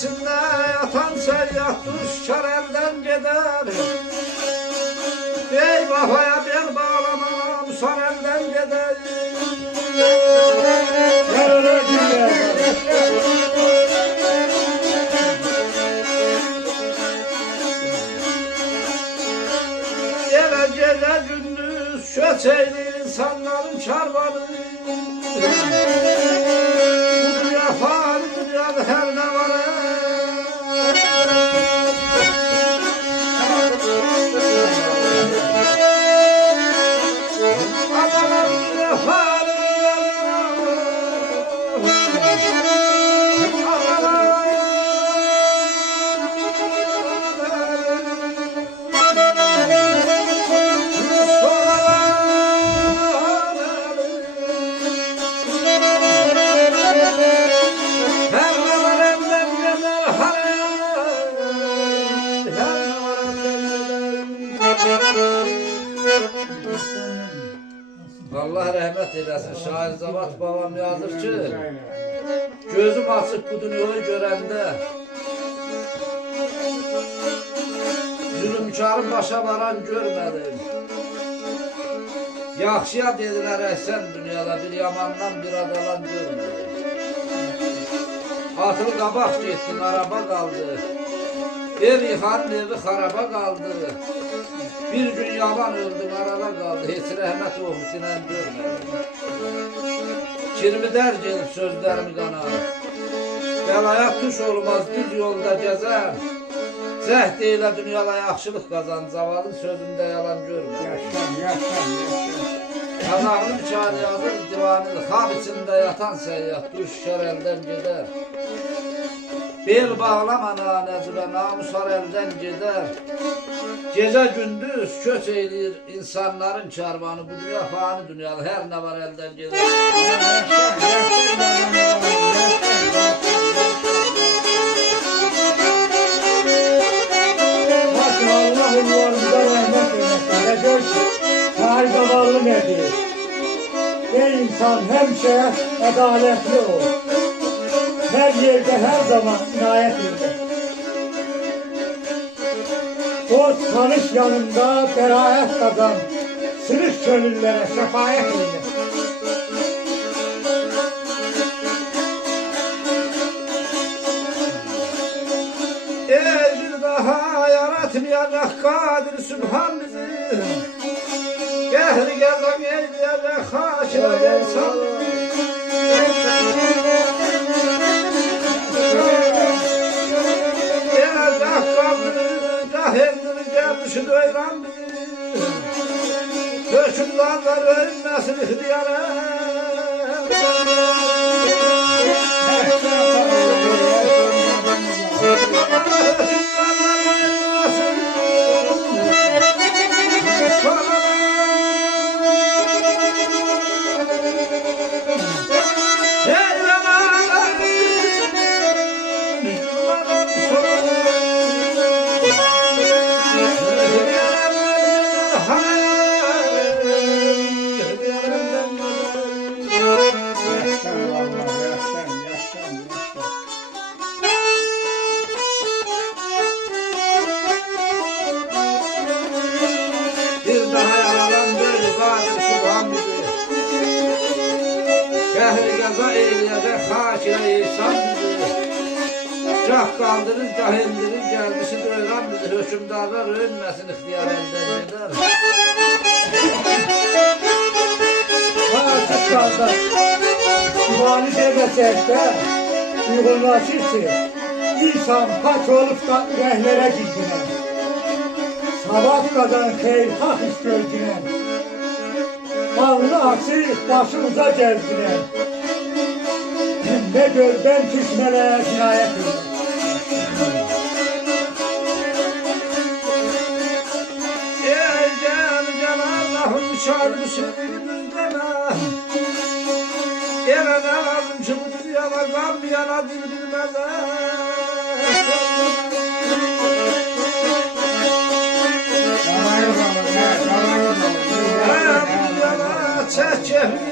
içinde yatan seyyah düşer elden gider. Ey vafaya bel bağlamam son elden gider. Gele gece gündüz şöçeyli insanların çarvanı. Bu dünya fani, dünyada her ne var. Allah rahmet eylesin. Şair Zavat babam yazır ki, gözüm açıp bu dünyayı görende, zulümkarın başa varan görmedim. Yaxşıya dediler əhsən dünyada, bir yamandan bir adalan görmedim. Atıl qabaq getdin, araba qaldı. Ev yıxanın evi xaraba qaldı. Bir gün yaman öldüm, arada qaldı. Heç rəhmət oxusundan görmədim. Kirmi-dər gelib sözlərimi qanar. Bəlaya tuş olmaz, düz yolda gəzər. Cəhd eylə dünyada yaxşılıq qazan, zavalın sözündə yalan görmədim. Qazağını bıçağı yazır, divanıdır. Xab içində yatan səyyah, düşər əldən gedər. Bel bağlama nanəci və namusar əldən gedər. Gecə gündüz köç eyləyir insanların karvanı. Bu dünya fani dünyalı, hər nə var əldən gedər. Allah ünvanında rəhmət eyləsin və gör ki, şair zavallı nədir? Ey insan həmişə ədalətli ol. Hər yerdə, hər zaman inayət edir. Dost tanış yanında bəraət qazan, sırıq könüllərə şəfayət edir. Ey bir daha yaratmayacaq Qadir Sübhan bizi. Gəhri gəzəm eyləyəcək xaşirə insan bizi. Cahildir gelmişi döyran bizi. Hökümdarlar ölmesin ihtiyara. Gəhri qəza eyləyəcək xaşirə insan bizi. Cah qaldırır, cah indirir, gəlmişi döyran bizi. Hökümdarlar ölməsin, ixtiyar əldən gedər. Artıq qardaş, divani deməsəkdə uyğunlaşır ki, insan pak olub da ürəklərə gizginən. Savab qazan xeyirxah iş görginən. Bağını açıq, başı uza gəzginən. Nə göldən düşmələrə cinayət edir. Ey gəl Allah'ın müşahidi sürüyümüzdəmə. Yerə nə lazım ki bu dünyada qanmayana dil bilməzə. Çək kehli